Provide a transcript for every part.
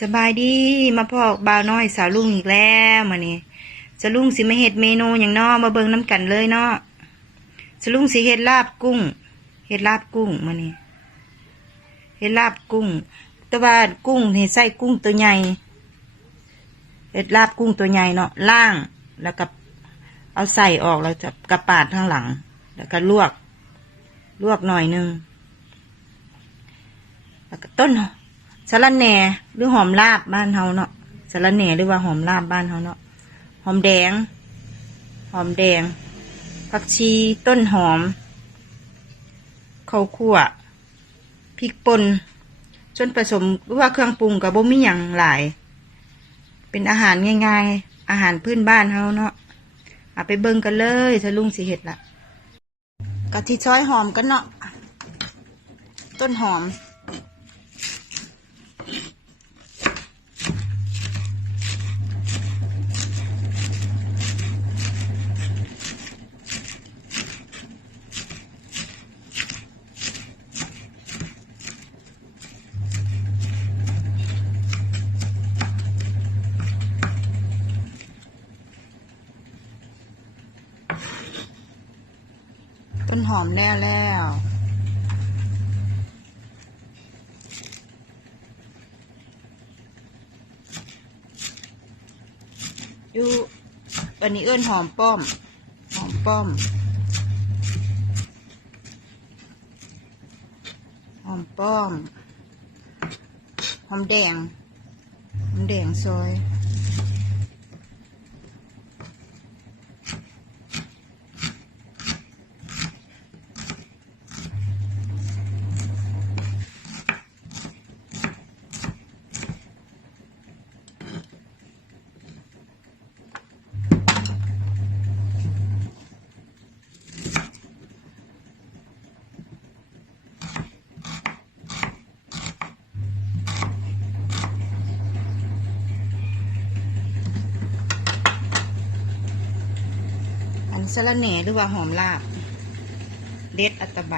สบายดีมาพอกบ่าวน้อยสาวลุงอีกแล้วมานี่สาวลุงสิมาเฮ็ดเมนูอย่างนอมาเบิ่งน้ำกันเลยเนาะสาวลุงสิเฮ็ดลาบกุ้งเฮ็ดลาบกุ้งมานี่เฮ็ดลาบกุ้งแต่ว่ากุ้งนี่ใส่กุ้งตัวใหญ่เฮ็ดลาบกุ้งตัวใหญ่เนาะล่างแล้วก็เอาใส่ออกแล้วจะกระปาดข้างหลัง แล้วก็ลวก ลวกหน่อยหนึงแล้วก็ต้น สะระแหน่หรือหอมลาบบ้านเฮาเนาะสะระแหน่หรือว่าหอมลาบบ้านเฮาเนาะหอมแดง หอมแดง ผักชีต้นหอมข้าวคั่วพริกป่นจนผสมหรือว่าเครื่องปรุงกับบ่มีหยังหลาย เป็นอาหารง่ายๆ อาหารพื้นบ้านเฮาเนาะเอาไปเบิ่งกันเลยถ้าลุงสิเฮ็ดละกะทิช้อยหอมกันเนาะต้นหอม ต้นหอมแล้วแล้วอยู่อันนี้เอื้อนหอมป้อม หอมป้อม หอมป้อม หอมแดง หอมแดงซอย สะระแหน่หรือว่าหอมลาบ เด็ดอัตตะไบ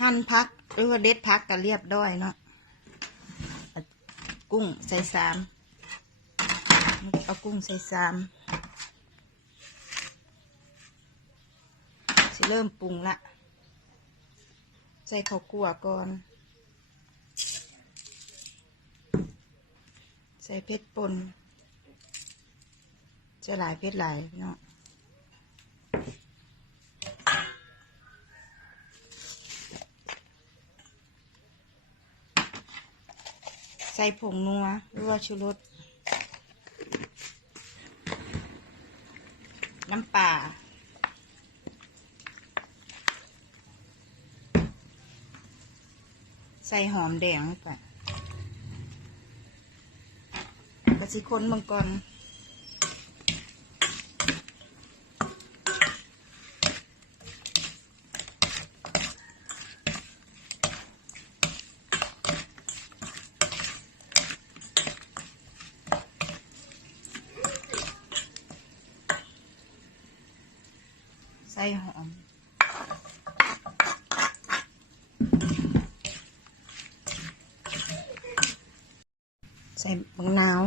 หั่นพักหรือว่าเด็ดพักก็เรียบด้อยเนาะกุ้งใส่สามเอากุ้งใส่สามสิเริ่มปรุงละ ใส่ข้าวคั่วก่อน ใส่เพชรป่นจะหลายเพชรหลายเนาะใส่ผงนัวหรือว่าชูรสน้ำปลา ใส่หอมแดงลงไปกระสิคนมังกรใส่หอม ใส่มะนาว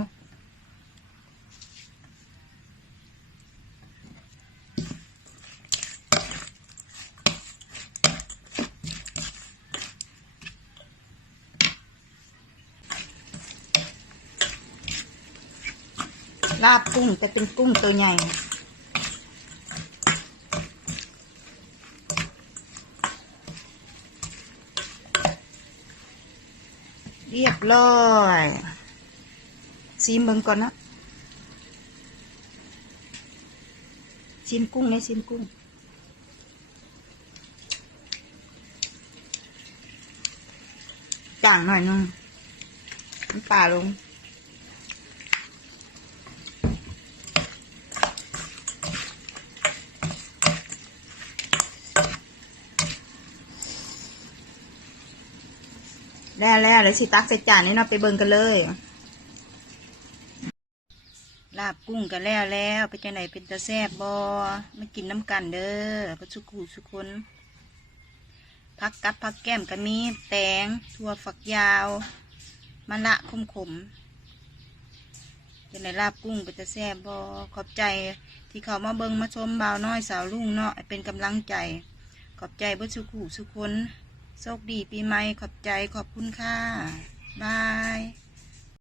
ลาบกุ้งแต่เป็นกุ้งตัวใหญ่เรียบร้อย ซีมเบิงก่อนนะซีมกุ้งเนี่ยซีมกุ้งจ่างหน่อยนึงน้ำปลาลงแล้วแล้วเดี๋ยวสิตักใส่จานนี่เนาะไปเบิ่งกันเลยาบกุ้งกันแล้วแล้วไปจังไหนเป็นตาแซบบอมากินน้ำกันเด้อก็สุกูสุคนพักกับพักแก้มก็มีแตงถั่วฝักยาวมะละขมขมจังไหนลาบกุ้งเป็นตาแซบบอขอบใจที่เขามาเบิงมาชมบ่าวน้อยสาวลุงเนาะเป็นกำลังใจ ขอบใจเบุสุกูสุคนโชคดีปีใหม่ขอบใจขอบคุณค่ะบาย